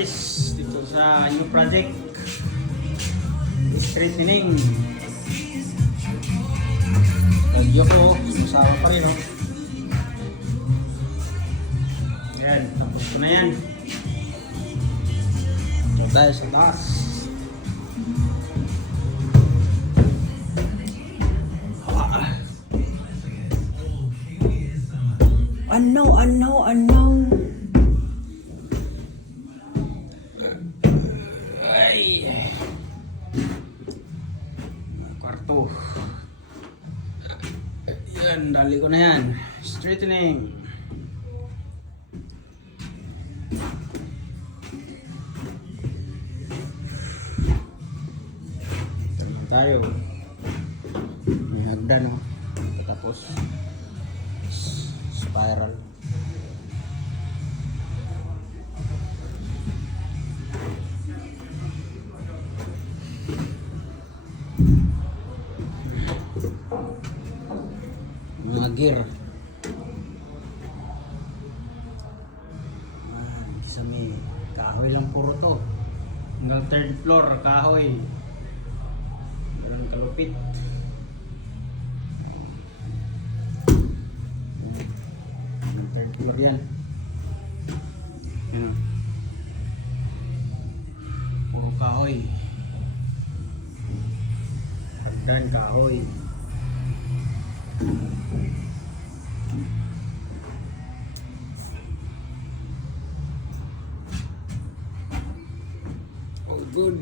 guys, dito sa new project straightening. Lagyo ko, susawa pa rin, no? Yan, tapos ko na yan. Ito tayo sa taas. Ano. Ay. Kwarto. Yan, dali ko na yan. Straightening. Ito tayo. May hagdan, no? Tapos spiral. Mga gear. Sa may kahoy lang puro to. Hanggang third floor kahoy. Ganun kalupit. Third floor yan. Ano? Puro kahoy. Hagdan kahoy. Oh, good.